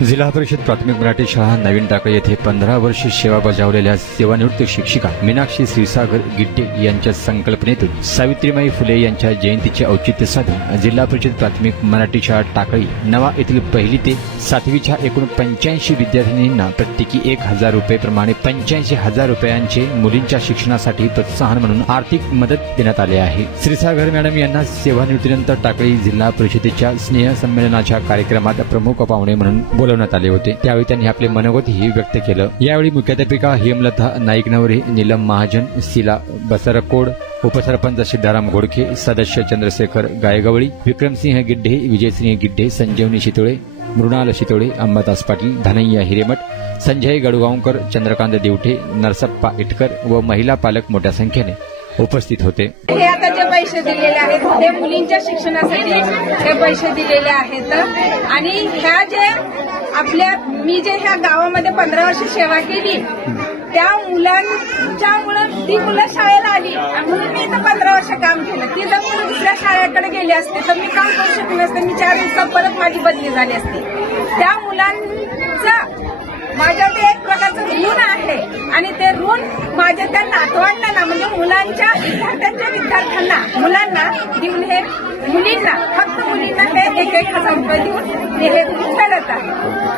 जिल्हा परिषद प्राथमिक मराठी शाळा नवीन टाकळी येथे 15 वर्ष सेवा बजावलेल्या सेवानिवृत्त शिक्षिका मीनाक्षी क्षीरसागर गिड्डे यांच्या संकल्पनेतून सावित्रीबाई फुले यांच्या जयंतीचे औचित्य साधून जिल्हा परिषद प्राथमिक मराठी शाळा टाकळी नवा येथील 1ली ते 7वीच्या एकूण 85 विद्यार्थिनींना प्रत्येकी 1,000 रुपये प्रमाणे 85,000 रुपयांचे मुलींच्या शिक्षणासाठी प्रोत्साहन म्हणून आर्थिक मदत देण्यात आले आहे। क्षीरसागर मॅडम यांना सेवानिवृत्तीनंतर टाकळी जिल्हा परिषदेच्या स्नेह संमेलनाच्या कार्यक्रमात प्रमुख पाहुणे म्हणून बोलवण्यात आले होते। त्यावेळी त्यांनी आपले मनोगतही व्यक्त केलं। यावेळी मुख्याध्यापिका हेमलता नाईकनवरे, नीलम महाजन, शीला बसरकोड, उपसरपंच सिद्धाराम घोडके, सदस्य चंद्रशेखर गायगवळी, विक्रमसिंह गिड्डे, विजयसिंह गिड्डे, संजीवनी शितोळे, मृणाल शितोळे, अंबादास पाटील, धनय्या हिरेमठ, संजय गडगावकर, चंद्रकांत देवठे, नरसप्पा इटकर व महिला पालक मोठ्या संख्येने उपस्थित होते। हे आता जे पैसे दिलेले आहेत ते मुलींच्या शिक्षणासाठी हे पैसे दिलेले आहेत आणि ह्या जे मी जे ह्या गावामध्ये 15 वर्ष सेवा केली त्या मुलांच्यामुळे ती मुलं शाळेला आली म्हणून मी इथं 15 वर्ष काम केलं। ती जर मुलं दुसऱ्या शाळेकडे गेली असते तर मी काम करू शकले नसते। मी 4 दिवसात परत माझी बदली झाली असती। त्या मुलांचं माझ्याकडे एक प्रकारचं ऋण आहे आणि ते ऋण माझ्या त्या नातवंडांना म्हणजे मुलांच्या विद्यार्थ्यांना मुलांना देऊन हे मुलींना फक्त मुलींना हे 1,000 रुपये देऊन हे फेडत आहे।